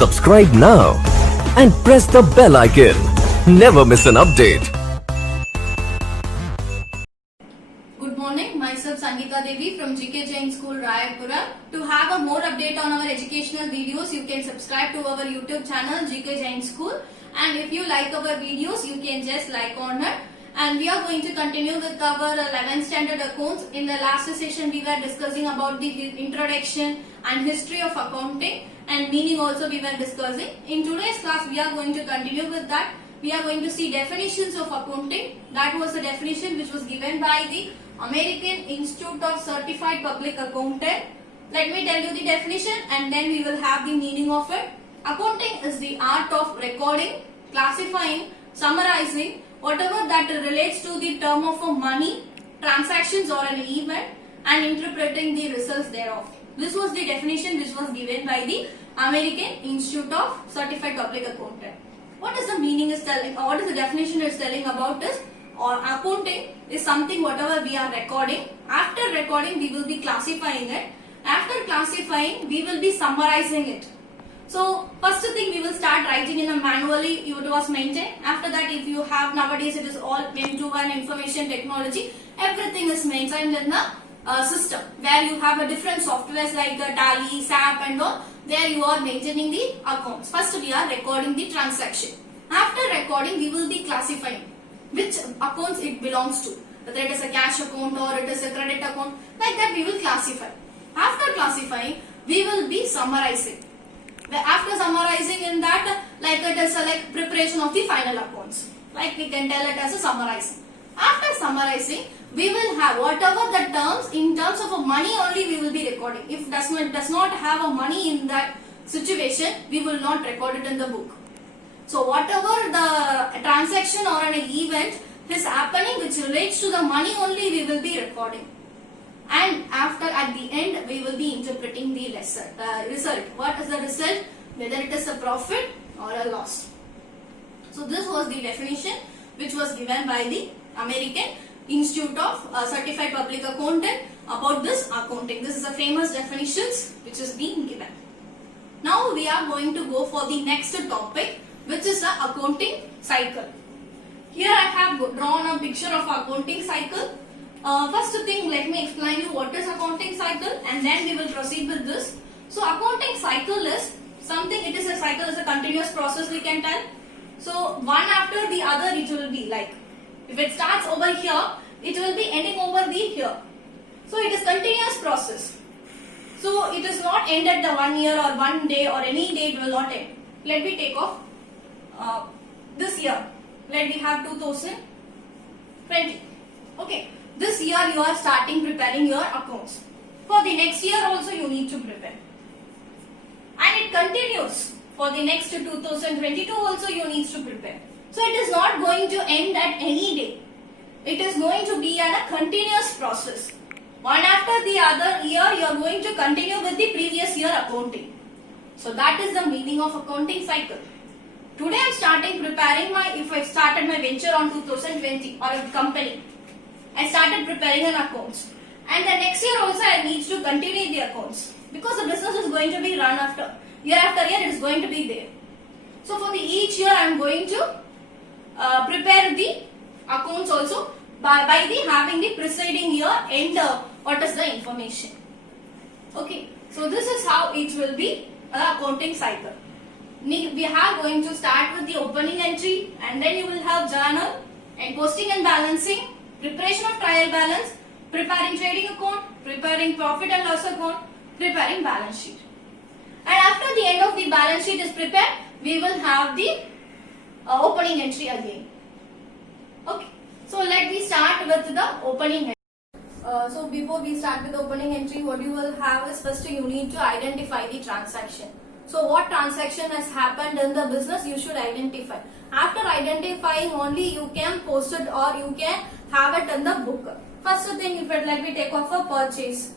Subscribe now and press the bell icon. Never miss an update. Good morning, myself Sangeeta Devi from GK Jain School, Rayapura. To have a more update on our educational videos, you can subscribe to our YouTube channel GK Jain School. And if you like our videos, you can just like on it. And we are going to continue with our 11th standard accounts. In the last session, we were discussing about the introduction and history of accounting, and meaning also we were discussing. In today's class, we are going to continue with that. We are going to see definitions of accounting. That was the definition which was given by the American Institute of Certified Public Accountant. Let me tell you the definition and then we will have the meaning of it. Accounting is the art of recording, classifying, summarizing, whatever that relates to the term of a money, transactions or an event, and interpreting the results thereof. This was the definition which was given by the American Institute of Certified Public Accountant. What is the meaning is telling, or what is the definition is telling about this? Or accounting is something whatever we are recording. After recording, we will be classifying it. After classifying, we will be summarizing it. So first thing we will start writing in a manually it was maintained. After that, if you have nowadays it is all end-to-end information technology, everything is maintained in the system where you have a different softwares like Tally, SAP and all. There you are maintaining the accounts. First we are recording the transaction. After recording, we will be classifying which accounts it belongs to. Whether it is a cash account or it is a credit account, like that we will classify. After classifying, we will be summarizing. After summarizing in that, like it is like preparation of the final accounts. Like we can tell it as a summarizing. After summarizing, we will have whatever the terms, in terms of a money only we will be recording. If does not have a money in that situation, we will not record it in the book. So whatever the transaction or an event is happening which relates to the money only, we will be recording. And after at the end, we will be interpreting the result. What is the result? Whether it is a profit or a loss. So this was the definition which was given by the American Institute of Certified Public Accountant about this accounting. This is a famous definitions which is being given. Now we are going to go for the next topic, which is the accounting cycle. Here I have drawn a picture of accounting cycle. First thing, let me explain you what is accounting cycle and then we will proceed with this. So accounting cycle is something, it is a cycle, is a continuous process we can tell. So one after the other it will be like, if it starts over here, it will be ending over the here. So it is continuous process. So it is not end at the 1 year or 1 day or any day, it will not end. Let me take off this year. Let me have 2020. Okay. This year you are starting preparing your accounts. For the next year also you need to prepare. And it continues. For the next 2022 also you need to prepare. So it is not going to end at any day. It is going to be a continuous process. One after the other year you are going to continue with the previous year accounting. So that is the meaning of accounting cycle. Today I am starting preparing if I started my venture on 2020 or a company. I started preparing an accounts, and the next year also I need to continue the accounts because the business is going to be run after year it is going to be there. So for each year I am going to prepare the accounts also by the having the preceding year and what is the information. Okay, so this is how it will be accounting cycle. We are going to start with the opening entry and then you will have journal and posting and balancing, preparation of trial balance, preparing trading account, preparing profit and loss account, preparing balance sheet. And after the end of the balance sheet is prepared, we will have the opening entry again. Okay, so let me start with the opening entry. So before we start with the opening entry, what you will have is first you need to identify the transaction. So what transaction has happened in the business, you should identify. After identifying only, you can post it or you can have it in the book. First thing, if it, let me take off a purchase.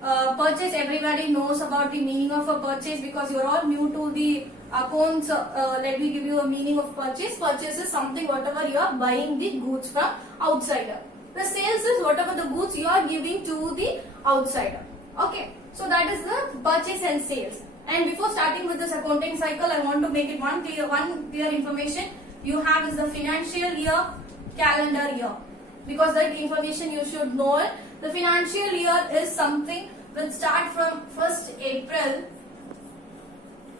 Purchase, everybody knows about the meaning of a purchase because you are all new to the accounts. Let me give you a meaning of purchase. Purchase is something whatever you are buying the goods from outsider. The sales is whatever the goods you are giving to the outsider. Okay, so that is the purchase and sales. And before starting with this accounting cycle, I want to make it one clear information you have is the financial year, calendar year. Because that information you should know it. The financial year is something which start from 1st April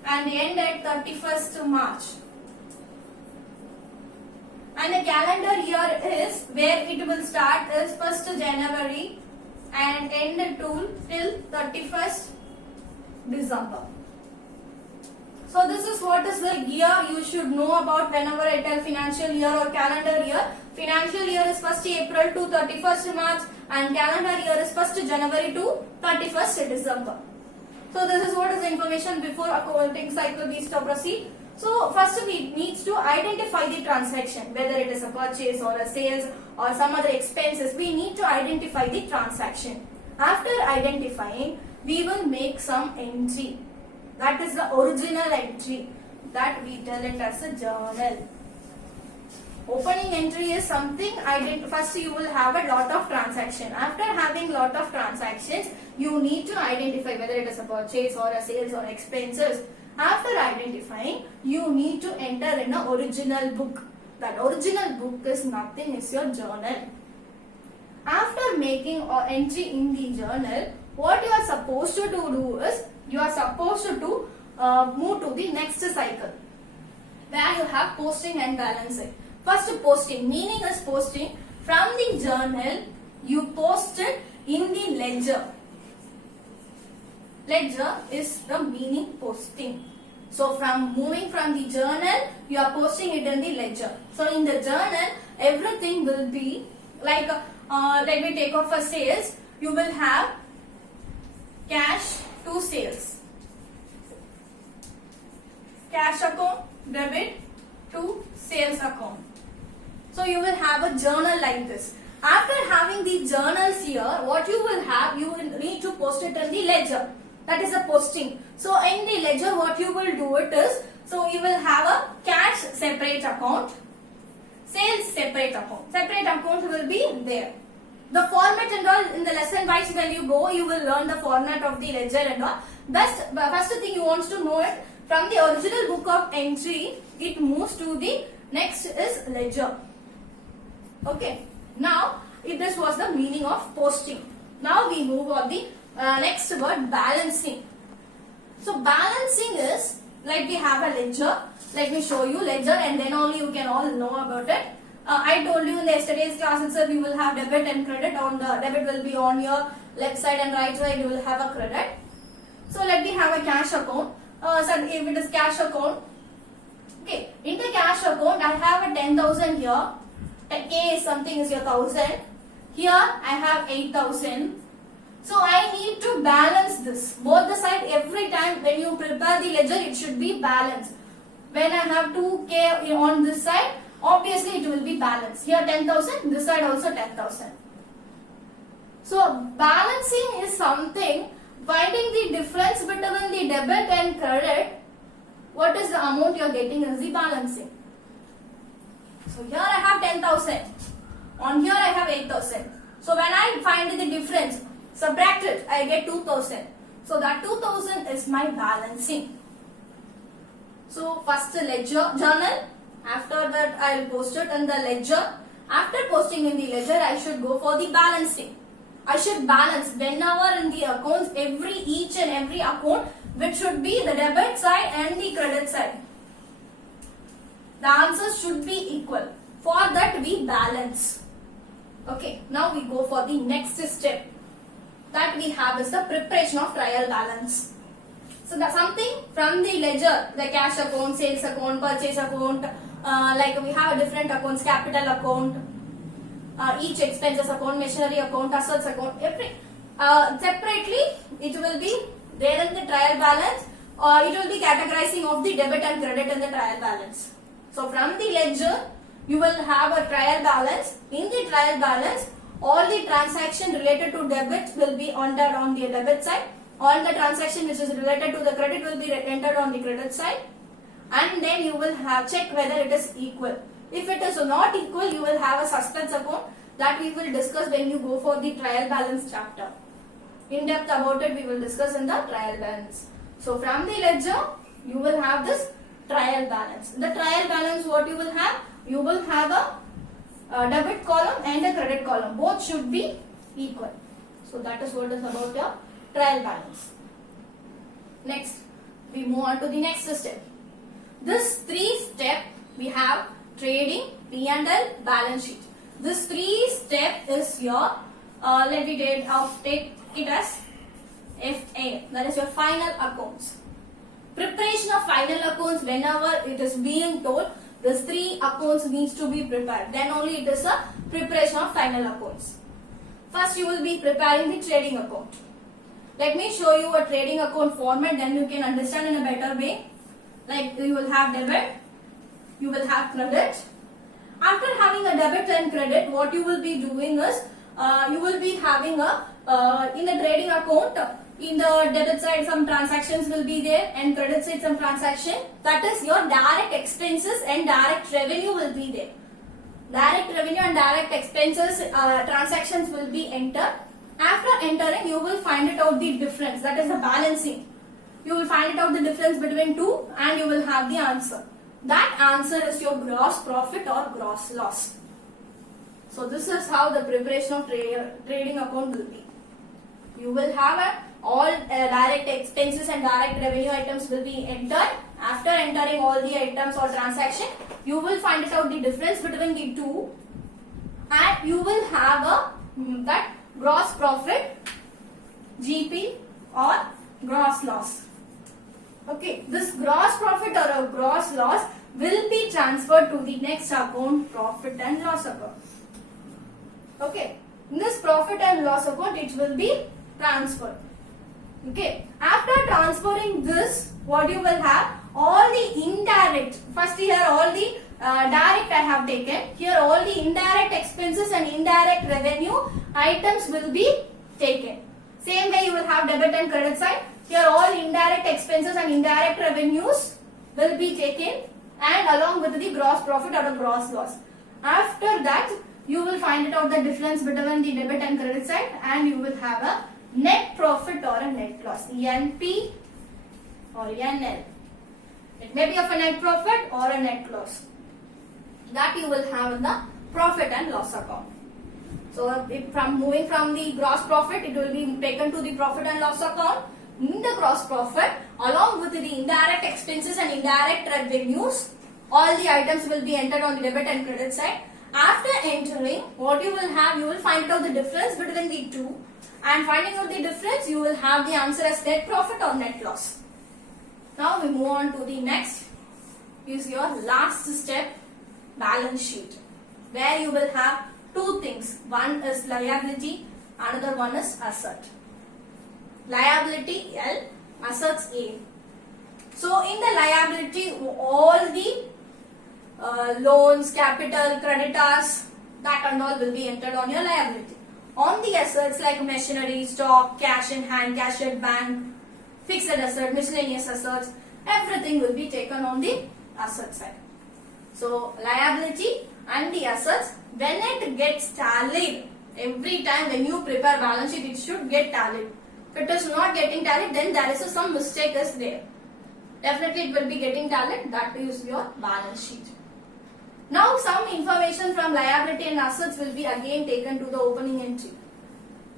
and end at 31st March. And the calendar year is where it will start is 1st January and end till 31st December. So this is what is the year you should know about whenever I tell financial year or calendar year. Financial year is 1st April to 31st March and calendar year is 1st January to 31st December. So this is what is the information before accounting cycle we proceed. So first we need to identify the transaction, whether it is a purchase or a sales or some other expenses. We need to identify the transaction. After identifying, we will make some entry. That is the original entry that we tell it as a journal. Opening entry is something first you will have a lot of transaction. After having lot of transactions, you need to identify whether it is a purchase or a sales or expenses. After identifying, you need to enter in an original book. That original book is nothing, is your journal. After making an entry in the journal, what you are supposed to do is, you are supposed to move to the next cycle, where you have posting and balancing. First posting, meaning is posting from the journal, you post it in the ledger. Ledger is the meaning posting. So from moving from the journal, you are posting it in the ledger. So in the journal, everything will be like, let me take off for sales, you will have cash to sales. Cash account, debit to sales account. So you will have a journal like this. After having the journals here, what you will have, you will need to post it in the ledger. That is a posting. So in the ledger, what you will do it is, so you will have a cash separate account, sales separate account. Separate account will be there. The format and all in the lesson wise when you go, you will learn the format of the ledger and all. First thing you want to know it, from the original book of entry, it moves to the next is ledger. Okay. Now, this was the meaning of posting. Now we move on the next word, balancing. So balancing is like we have a ledger. Let me show you ledger and then only you can all know about it. I told you in yesterday's class itself you will have debit and credit. On the debit will be on your left side and right side you will have a credit. So let me have a cash account. So if it is cash account, okay, in the cash account I have a 10,000 here. K is something is your 1,000. Here I have 8,000. So I need to balance this. Both the side, every time when you prepare the ledger, it should be balanced. When I have 2K on this side, obviously it will be balanced. Here 10,000, this side also 10,000. So balancing is something, finding the difference between the debit and credit. What is the amount you are getting is the balancing. So here I have 10,000. On here I have 8,000. So when I find the difference, subtract it, I get 2,000. So that 2,000 is my balancing. So first the ledger journal. After that I will post it in the ledger. After posting in the ledger, I should go for the balancing. I should balance whenever in the accounts, each and every account, which should be the debit side and the credit side. The answers should be equal. For that we balance. Okay, now we go for the next step. That we have is the preparation of trial balance. So that's something from the ledger, the cash account, sales account, purchase account, like we have different accounts, capital account, each expenses account, machinery account, assets account, every separately it will be there in the trial balance, or it will be categorizing of the debit and credit in the trial balance. So from the ledger, you will have a trial balance. In the trial balance, all the transaction related to debit will be entered on the debit side. All the transaction which is related to the credit will be entered on the credit side. And then you will have check whether it is equal. If it is not equal, you will have a suspense account that we will discuss when you go for the trial balance chapter. In depth about it, we will discuss in the trial balance. So from the ledger, you will have this trial balance. The trial balance, what you will have? You will have a debit column and a credit column. Both should be equal. So that is what is about your trial balance. Next, we move on to the next step. This 3-step we have trading, P&L, balance sheet. This 3-step is your, let me take it as FA, that is your final accounts. Preparation of final accounts, whenever it is being told, this 3 accounts needs to be prepared. Then only it is a preparation of final accounts. First you will be preparing the trading account. Let me show you a trading account format, then you can understand in a better way. Like you will have debit, you will have credit. After having a debit and credit, what you will be doing is, you will be having a, in the trading account, in the debit side some transactions will be there and credit side some transaction. That is your direct expenses and direct revenue will be there. Direct revenue and direct expenses transactions will be entered. After entering, you will find it out the difference, that is the balancing. You will find it out the difference between two and you will have the answer. That answer is your gross profit or gross loss. So this is how the preparation of trading account will be. You will have all direct expenses and direct revenue items will be entered. After entering all the items or transaction, you will find it out the difference between the two and you will have that gross profit, GP or gross loss. Okay, this gross profit or a gross loss will be transferred to the next account, profit and loss account. Okay, in this profit and loss account it will be transferred. Okay, after transferring this, what you will have? All the indirect, first here all the direct I have taken, here all the indirect expenses and indirect revenue items will be taken. Same way you will have debit and credit side, here all indirect expenses and indirect revenues will be taken and along with the gross profit or the gross loss. After that, you will find it out the difference between the debit and credit side and you will have a net profit or a net loss, NP or NL. It may be of a net profit or a net loss. That you will have in the profit and loss account. So if from moving from the gross profit, it will be taken to the profit and loss account. In the gross profit, along with the indirect expenses and indirect revenues, all the items will be entered on the debit and credit side. After entering, what you will have, you will find out the difference between the two. And finding out the difference, you will have the answer as net profit or net loss. Now we move on to the next, is your last step, balance sheet, where you will have two things. One is liability, another one is asset. Liability L, assets A. So in the liability, all the loans, capital, creditors, that and all will be entered on your liability. On the assets like machinery, stock, cash in hand, cash at bank, fixed asset, miscellaneous assets, everything will be taken on the asset side. So liability and the assets, when it gets tallied, every time when you prepare balance sheet, it should get tallied. If it is not getting tallied, then there is some mistake is there. Definitely it will be getting tallied, that is your balance sheet. Now some information from liability and assets will be again taken to the opening entry.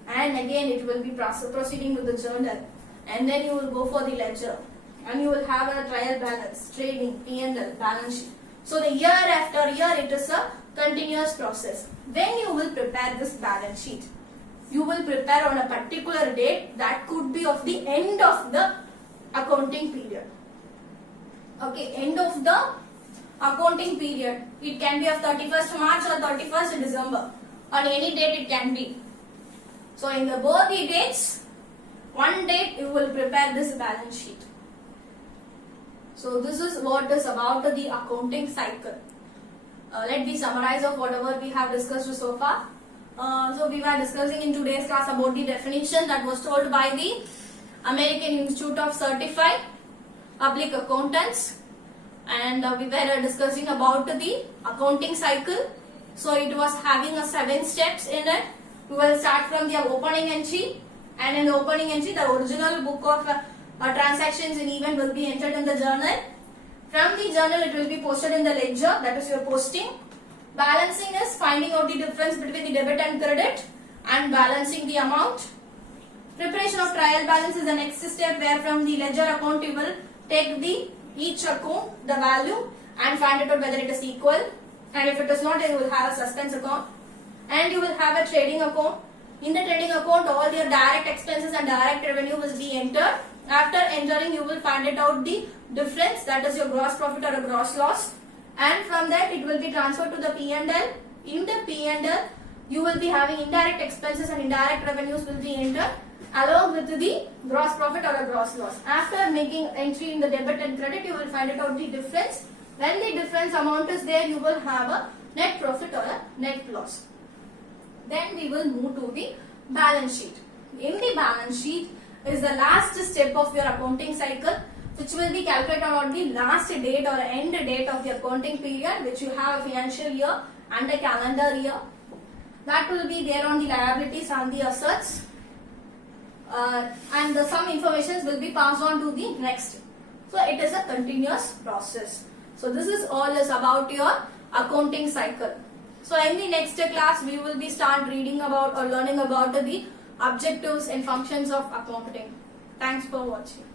And again it will be proceeding with the journal. And then you will go for the ledger. And you will have a trial balance, trading, P&L, balance sheet. So the year after year it is a continuous process. When you will prepare this balance sheet, you will prepare on a particular date that could be of the end of the accounting period. Okay, end of the accounting period. It can be of 31st March or 31st December. On any date it can be. So in the both the dates, one date you will prepare this balance sheet. So this is what is about the accounting cycle. Let me summarize of whatever we have discussed so far. So we were discussing in today's class about the definition that was told by the American Institute of Certified Public Accountants, and we were discussing about the accounting cycle. So it was having 7 steps in it. We will start from the opening entry, and in the opening entry the original book of transactions and event will be entered in the journal. From the journal it will be posted in the ledger, that is your posting. Balancing is finding out the difference between the debit and credit and balancing the amount. Preparation of trial balance is the next step, where from the ledger account you will take the each account, the value, and find it out whether it is equal. And if it is not, you will have a suspense account. And you will have a trading account. In the trading account, all your direct expenses and direct revenue will be entered. After entering, you will find it out the difference, that is your gross profit or a gross loss. And from that, it will be transferred to the P&L. In the P&L, you will be having indirect expenses and indirect revenues will be entered along with the gross profit or a gross loss. After making entry in the debit and credit, you will find it out the difference. When the difference amount is there, you will have a net profit or a net loss. Then we will move to the balance sheet. In the balance sheet is the last step of your accounting cycle, which will be calculated on the last date or end date of the accounting period, which you have a financial year and a calendar year. That will be there on the liabilities and the assets. And some information will be passed on to the next. So it is a continuous process. So this is all is about your accounting cycle. So in the next class we will be start reading about or learning about the objectives and functions of accounting. Thanks for watching.